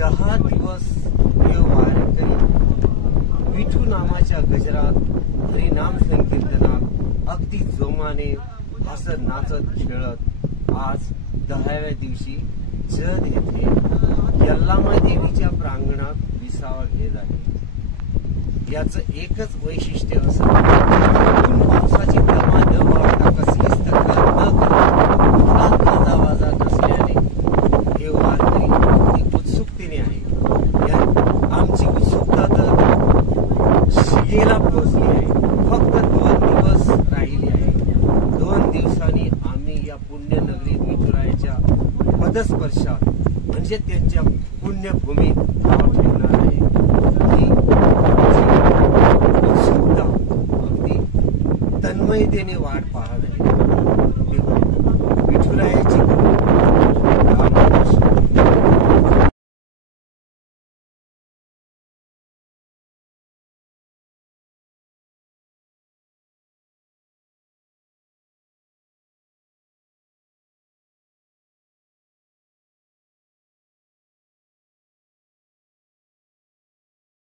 10 दिवस हे वारकरी विठू नामाच्या गजरात हरिनाम संकीर्तनात अगदी जोमाने हसत नाचत खेळत आज 10व्या दिवशी जत येथे यल्लामा देवीच्या प्रांगणात विसावा घेत आहे. याचं एकच वैशिष्ट्य असं पावसाची तमा न वाढता कसलीच तक्रार न करता गाजावाजा नसल्याने हे वारकरी अगदी उत्सुकतेने आहे. आमची उत्सुकता तर शिगेला पोहोचली आहे. फक्त 2 दिवस राहिली आहे. 2 दिवसांनी आम्ही या पुण्यनगरीत विठुरायाच्या पदस्पर्शात म्हणजे त्यांच्या पुण्यभूमीत पाव ठेवणार आहे. ही उत्सुकता अगदी तन्मयतेने वाट पाहत आहे. विठुरायाची